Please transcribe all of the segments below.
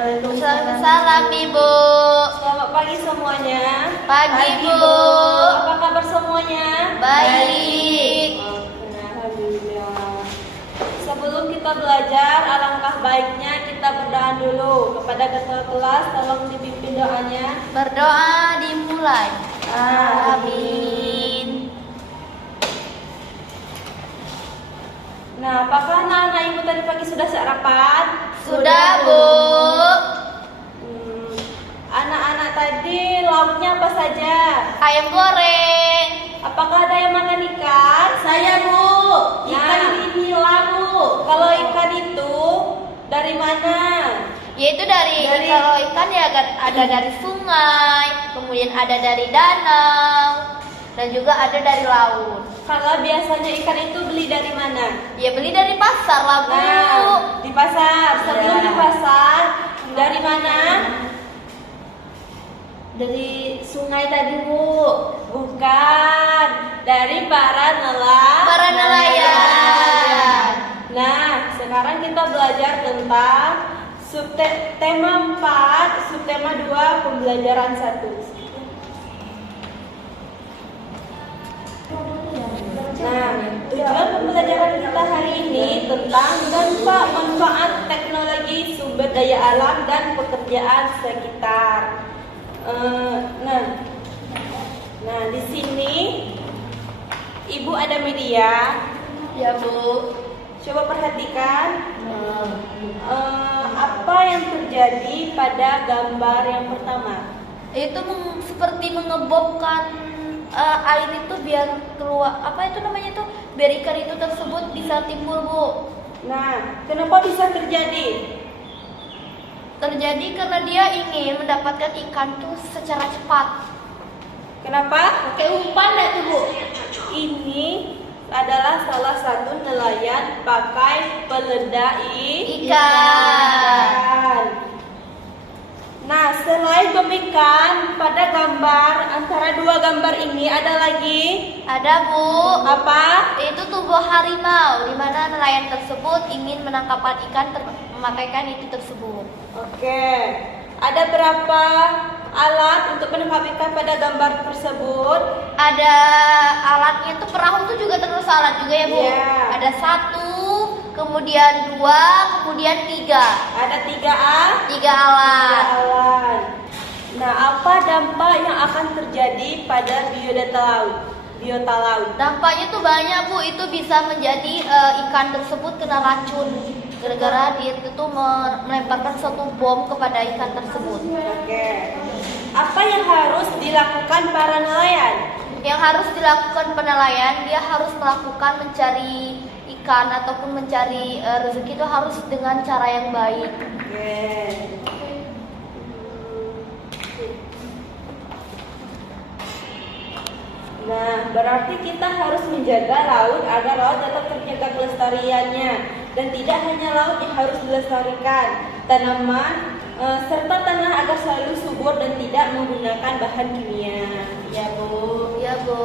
Waalaikumsalam Ibu. Selamat pagi semuanya. Pagi Bu. Apa kabar semuanya? Baik. Alhamdulillah. Sebelum kita belajar, alangkah baiknya kita berdoa dulu. Kepada ketua kelas, tolong dipimpin doanya. Berdoa dimulai. Amin. Nah, apakah anak-anak ibu tadi pagi sudah sarapan? Sudah Bu. Anak-anak tadi lauknya apa saja? Ayam goreng. Apakah ada yang makan ikan? Saya Bu, ikan Nah. nila Bu. Kalau ikan itu dari mana? Yaitu dari kalau ikan ya ada dari sungai, kemudian ada dari danau, dan juga ada dari laut. Kalau biasanya ikan itu beli dari mana? Ya beli dari pasar lah Bu. Nah, di pasar. Sebelum Ya. di pasar, dari mana? Dari sungai tadi Bu. Bukan, dari para Para nelayan. Nah, sekarang kita belajar tentang tema 4, subtema 2, pembelajaran 1. Nah, tujuan pembelajaran kita hari ini tentang dampak manfaat teknologi, sumber daya alam, dan pekerjaan sekitar. Nah, di sini Ibu ada media. Ya Bu. Coba perhatikan apa yang terjadi pada gambar yang pertama. Itu seperti mengebobkan air itu biar keluar, apa itu namanya tuh, biar ikan itu tersebut bisa timbul Bu. Nah, kenapa bisa terjadi? Terjadi karena dia ingin mendapatkan ikan tuh secara cepat. Kenapa? Pakai umpan dah tuh Bu. Ini adalah salah satu nelayan pakai peledak Ikan. Nah, selain pemikan, pada gambar antara dua gambar ini ada lagi Ada Bu. apa? Itu tubuh harimau di mana nelayan tersebut ingin menangkapkan ikan memakaikan itu tersebut. Oke. Ada berapa alat untuk menangkap ikan pada gambar tersebut? Ada alatnya tuh, perahu tuh juga terus alat juga ya Bu. Iya. Ada 1, kemudian 2, kemudian 3. Ada 3 alat. alat. Nah, apa dampak yang akan terjadi pada biota laut? Dampaknya tuh banyak Bu. Itu bisa menjadi ikan tersebut kena racun gara-gara dia itu melemparkan suatu bom kepada ikan tersebut. Oke. Apa yang harus dilakukan para nelayan? Yang harus dilakukan penelayan, dia harus melakukan mencari ikan ataupun mencari rezeki itu harus dengan cara yang baik. Oke. Nah, berarti kita harus menjaga laut agar laut tetap terjaga kelestariannya, dan tidak hanya laut yang harus dilestarikan, tanaman serta tanah agar selalu subur dan tidak menggunakan bahan kimia. Ya Bu. Ya Bu.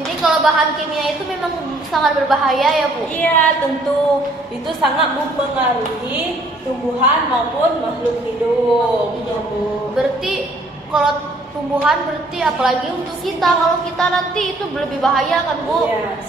Jadi kalau bahan kimia itu memang sangat berbahaya ya Bu. Iya, tentu itu sangat mempengaruhi tumbuhan maupun makhluk hidup. Iya Bu. Berarti kalau tumbuhan, berarti apalagi untuk kita, kalau kita nanti itu lebih bahaya kan Bu? Iya.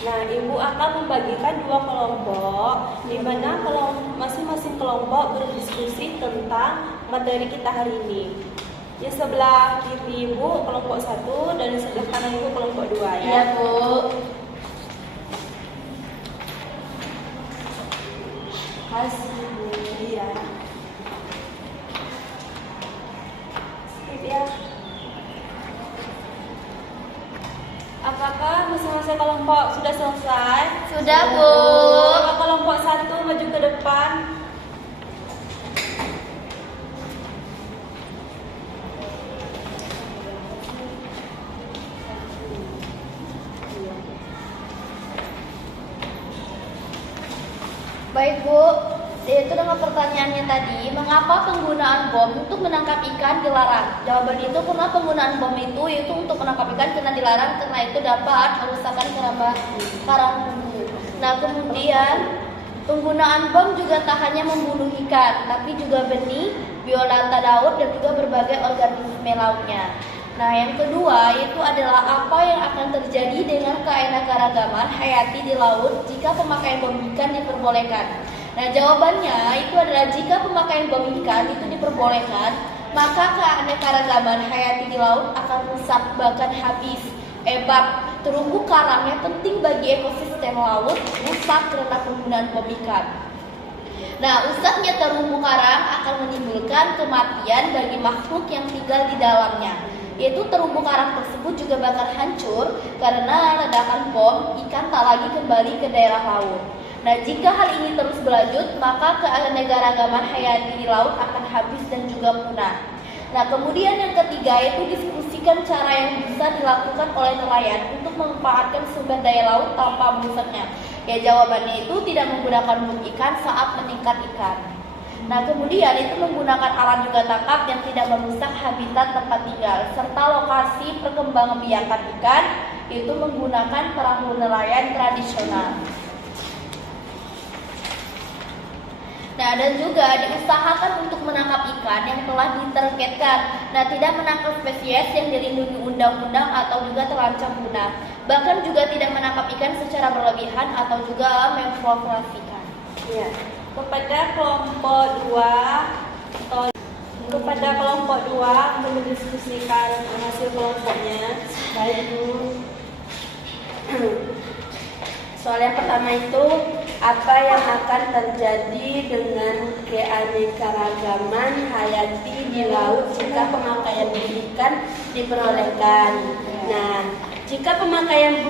Nah, Ibu akan membagikan 2 kelompok, di mana masing-masing kelompok berdiskusi tentang materi kita hari ini. Yang sebelah kiri Ibu kelompok 1 dan yang sebelah kanan Ibu kelompok 2 ya. Iya Bu. Iya. Skip ya. Apakah masing-masing kelompok sudah selesai? Sudah Bu. Coba kelompok 1 maju ke depan. Baik Bu, yaitu dengan pertanyaannya tadi, mengapa penggunaan bom untuk menangkap ikan dilarang? Jawaban itu karena penggunaan bom itu yaitu untuk menangkap ikan karena dilarang karena itu dapat merusakkan karang penyu. Nah kemudian Penggunaan bom juga tak hanya membunuh ikan, tapi juga benih, biodata laut, dan juga berbagai organisme lautnya. Nah, yang kedua itu adalah apa yang akan terjadi dengan keanekaragaman hayati di laut jika pemakaian bom ikan diperbolehkan. Nah, jawabannya itu adalah jika pemakaian bom ikan itu diperbolehkan, maka keanekaragaman hayati di laut akan rusak bahkan habis. Terumbu karang yang penting bagi ekosistem laut rusak karena penggunaan bom ikan. Nah, rusaknya terumbu karang akan menimbulkan kematian bagi makhluk yang tinggal di dalamnya. Yaitu terumbu karang tersebut juga bakal hancur karena ledakan bom, ikan tak lagi kembali ke daerah laut. Nah, jika hal ini terus berlanjut, maka keanekaragaman hayati di laut akan habis dan juga punah. Nah, kemudian yang ketiga itu diskusikan cara yang bisa dilakukan oleh nelayan untuk memanfaatkan sumber daya laut tanpa merusaknya. Ya, jawabannya itu tidak menggunakan bom ikan saat meningkat ikan. Nah, kemudian itu menggunakan alat juga tangkap yang tidak merusak habitat tempat tinggal serta lokasi perkembangbiakan ikan, yaitu menggunakan perahu nelayan tradisional. Nah, dan juga diusahakan untuk menangkap ikan yang telah ditargetkan. Nah, tidak menangkap spesies yang dilindungi undang-undang atau juga terancam punah. Bahkan juga tidak menangkap ikan secara berlebihan atau juga memprovokakan. Ya. Kepada kelompok 2 mendiskusikan hasil kelompoknya. Baik, Bu. Soal yang pertama itu, apa yang akan terjadi dengan keanekaragaman hayati di laut jika pemakaian bom ikan diperbolehkan? Nah, jika pemakaian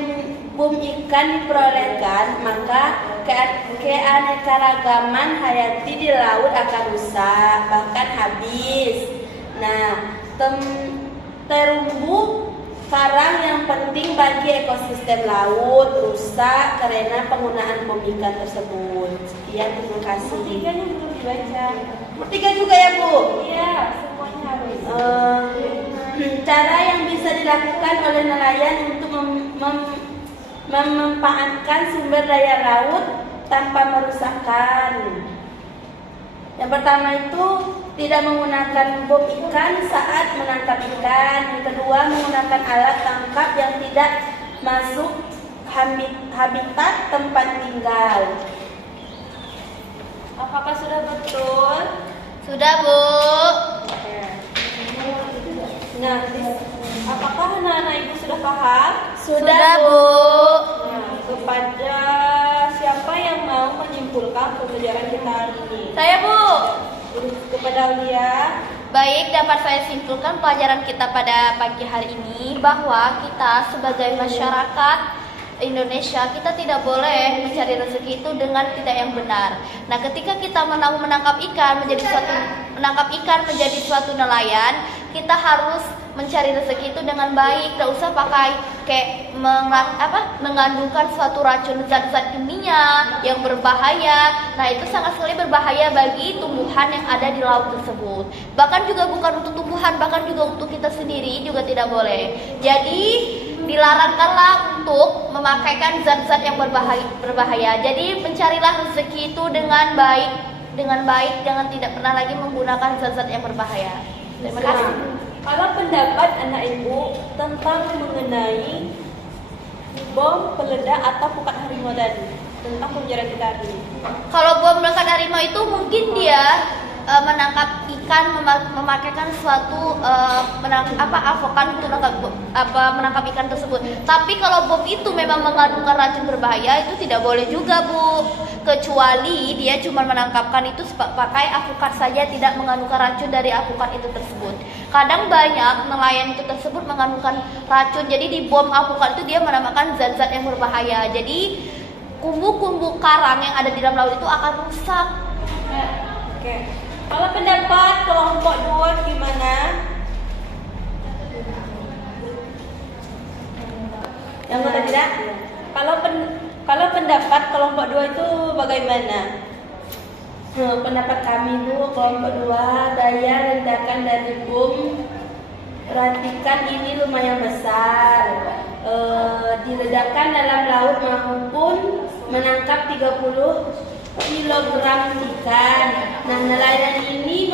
bom ikan diperbolehkan, maka keanekaragaman hayati di laut akan rusak, bahkan habis. Nah, terumbu karang yang penting bagi ekosistem laut rusak karena penggunaan bom ikan tersebut. Sekian, terima kasih. Tiganya belum dibaca. Tiga juga ya, Bu? Iya, semuanya harus. Cara yang bisa dilakukan oleh nelayan untuk memanfaatkan sumber daya laut tanpa merusakkan. Yang pertama itu tidak menggunakan bom ikan saat menangkap ikan. Yang kedua, menggunakan alat tangkap yang tidak masuk habitat tempat tinggal. Apakah sudah betul? Sudah, Bu. Nah, apakah anak-anak ibu sudah paham? Sudah, Bu. Nah, kepada siapa yang mau menyimpulkan pembelajaran kita hari ini? Saya, Bu. Kepada Aulia. Baik, dapat saya simpulkan pelajaran kita pada pagi hari ini bahwa kita sebagai masyarakat Indonesia, kita tidak boleh mencari rezeki itu dengan tidak yang benar. Nah, ketika kita menangkap ikan menjadi suatu nelayan, kita harus mencari rezeki itu dengan baik. Tidak usah pakai kayak mengandungkan suatu racun zat-zat kimia yang berbahaya. Nah, itu sangat sekali berbahaya bagi tumbuhan yang ada di laut tersebut. Bahkan juga bukan untuk tumbuhan, bahkan juga untuk kita sendiri juga tidak boleh. Jadi dilarangkanlah untuk memakaikan zat-zat yang berbahaya. Jadi mencarilah rezeki itu dengan baik, jangan tidak pernah lagi menggunakan zat-zat yang berbahaya. Terima kasih. Kalau pendapat anak ibu tentang mengenai bom peledak atau pukat harimau tadi, tentang pembelajaran kita hari ini. Kalau bom melekat harimau itu mungkin dia menangkap ikan, memakaikan suatu avokat untuk menangkap ikan tersebut. Tapi kalau bom itu memang mengandungkan racun berbahaya, itu tidak boleh juga, Bu. Kecuali dia cuma menangkapkan itu pakai avokat saja, tidak mengandungkan racun dari avokat itu tersebut. Kadang banyak nelayan itu tersebut mengandungkan racun, jadi di bom avokat itu dia menambahkan zat-zat yang berbahaya. Jadi kumbu-kumbu karang yang ada di dalam laut itu akan rusak. Oke. Kalau pendapat kelompok 2 gimana? Yang mana tidak? Kalau pendapat kelompok 2 itu bagaimana? Pendapat kami, Bu, kelompok 2, daya ledakan dari bom, perhatikan ini lumayan besar. Diledakkan dalam laut maupun menangkap 30 kilogram ikan. Nah, nelayan ini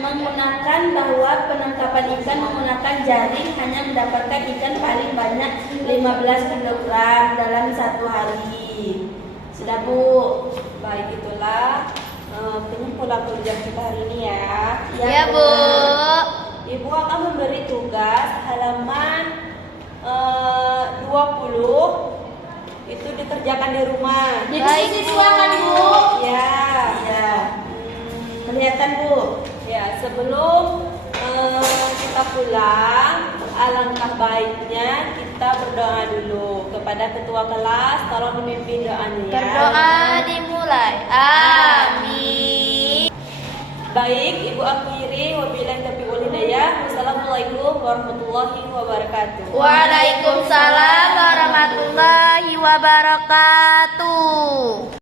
menggunakan bahwa penangkapan ikan menggunakan jaring hanya mendapatkan ikan paling banyak 15 kilogram dalam satu hari. Sudah, Bu? Baik, itulah penyimpulan kerja kita hari ini ya. Ya, Bu. Ibu akan memberi tugas halaman 20 itu dikerjakan di rumah. Di Baik, posisi Bu. 2 kan, Bu? Ya. Ya. Kelihatan, Bu? Ya, sebelum kita pulang, alangkah baiknya kita berdoa dulu kepada ketua kelas. Tolong memimpin doanya ya. Berdoa dimulai. Amin. Baik, Ibu akhiri wabillahi taufiq wal hidayah. Wassalamualaikum warahmatullahi wabarakatuh. Waalaikumsalam warahmatullahi wabarakatuh.